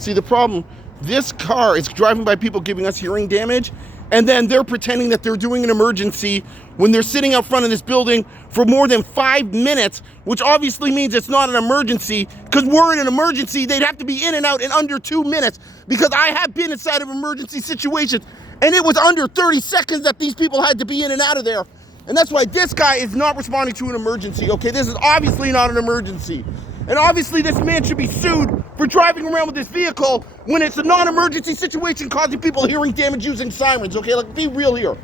See, the problem, this car is driving by people giving us hearing damage, and then they're pretending that they're doing an emergency when they're sitting out front of this building for more than 5 minutes, which obviously means it's not an emergency, because we're in an emergency, they'd have to be in and out in under 2 minutes, because I have been inside of emergency situations, and it was under 30 seconds that these people had to be in and out of there. And that's why this guy is not responding to an emergency, okay? This is obviously not an emergency. And obviously this man should be sued for driving around with this vehicle when it's a non-emergency situation causing people hearing damage using sirens, okay? Like, be real here,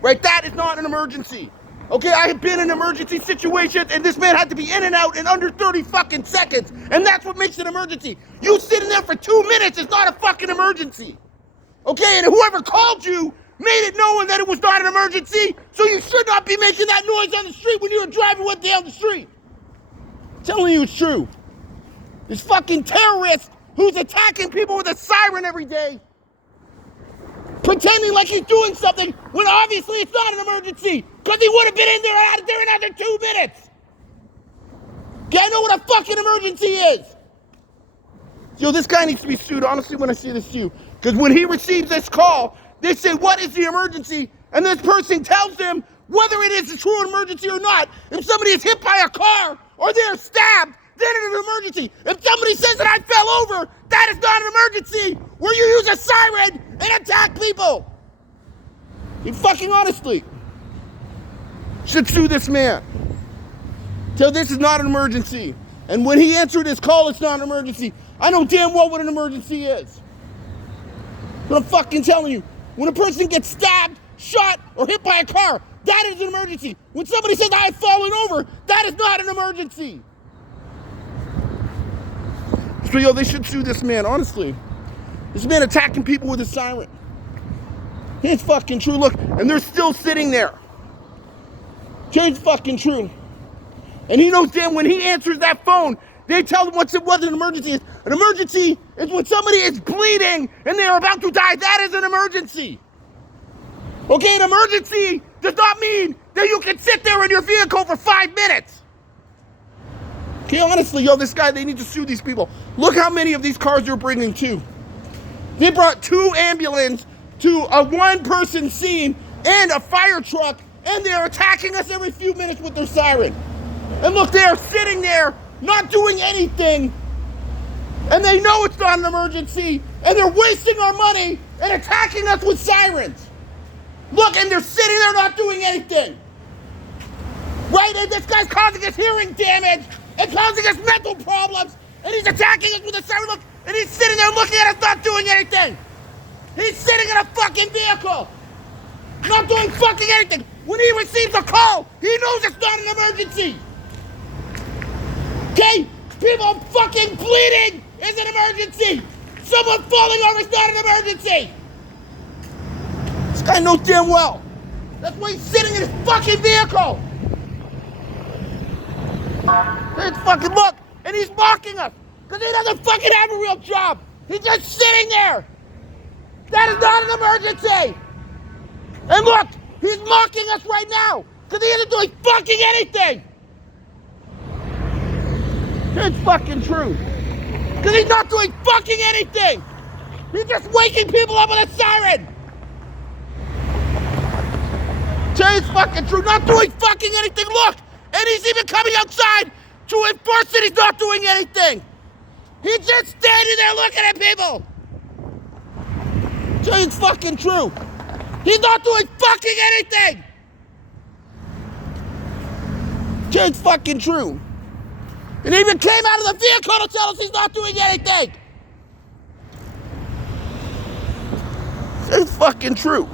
right? That is not an emergency, okay? I have been in emergency situations and this man had to be in and out in under 30 fucking seconds, and that's what makes it an emergency. You sitting there for 2 minutes is not a fucking emergency, okay? And whoever called you made it known that it was not an emergency, so you should not be making that noise on the street when you were driving down the street. I'm telling you it's true. This fucking terrorist who's attacking people with a siren every day, pretending like he's doing something when obviously it's not an emergency, because he would have been in there out of there in under 2 minutes. Okay, I know what a fucking emergency is. Yo, this guy needs to be sued, honestly, when I see this too. Because when he receives this call, they say, what is the emergency? And this person tells them whether it is a true emergency or not. If somebody is hit by a car or they're stabbed, then it's an emergency. If somebody says that I fell over, that is not an emergency where you use a siren and attack people. He fucking honestly should sue this man. Tell this is not an emergency. And when he answered his call, it's not an emergency. I know damn well what an emergency is. But I'm fucking telling you, when a person gets stabbed, shot, or hit by a car, that is an emergency. When somebody says I've fallen over, that is not an emergency. So yo, they should sue this man, honestly. This man attacking people with a siren. It's fucking true, look, and they're still sitting there. It's fucking true. And he knows damn when he answers that phone, they tell him what an emergency is. An emergency is when somebody is bleeding and they're about to die. That is an emergency. Okay, an emergency does not mean that you can sit there in your vehicle for 5 minutes. Okay, honestly, yo, this guy, they need to sue these people. Look how many of these cars they're bringing too. They brought 2 ambulances to a 1-person scene and a fire truck, and they're attacking us every few minutes with their siren. And look, they're sitting there not doing anything, and they know it's not an emergency, and they're wasting our money and attacking us with sirens. Look, and they're sitting there not doing anything. Right, and this guy's causing us hearing damage and causing us mental problems, and he's attacking us with a siren. Look, and he's sitting there looking at us not doing anything. He's sitting in a fucking vehicle, not doing fucking anything. When he receives a call, he knows it's not an emergency. Okay? People fucking bleeding is an emergency. Someone falling over is not an emergency. This guy knows damn well. That's why he's sitting in his fucking vehicle. It's fucking, look, and he's mocking us because he doesn't fucking have a real job. He's just sitting there. That is not an emergency. And look, he's mocking us right now because he isn't doing fucking anything. It's fucking true. Because he's not doing fucking anything. He's just waking people up with a siren. It's fucking true. Not doing fucking anything. Look, and he's even coming outside to enforce that he's not doing anything. He's just standing there looking at people. It's fucking true. He's not doing fucking anything. It's fucking true. And he even came out of the vehicle to tell us he's not doing anything. It's fucking true.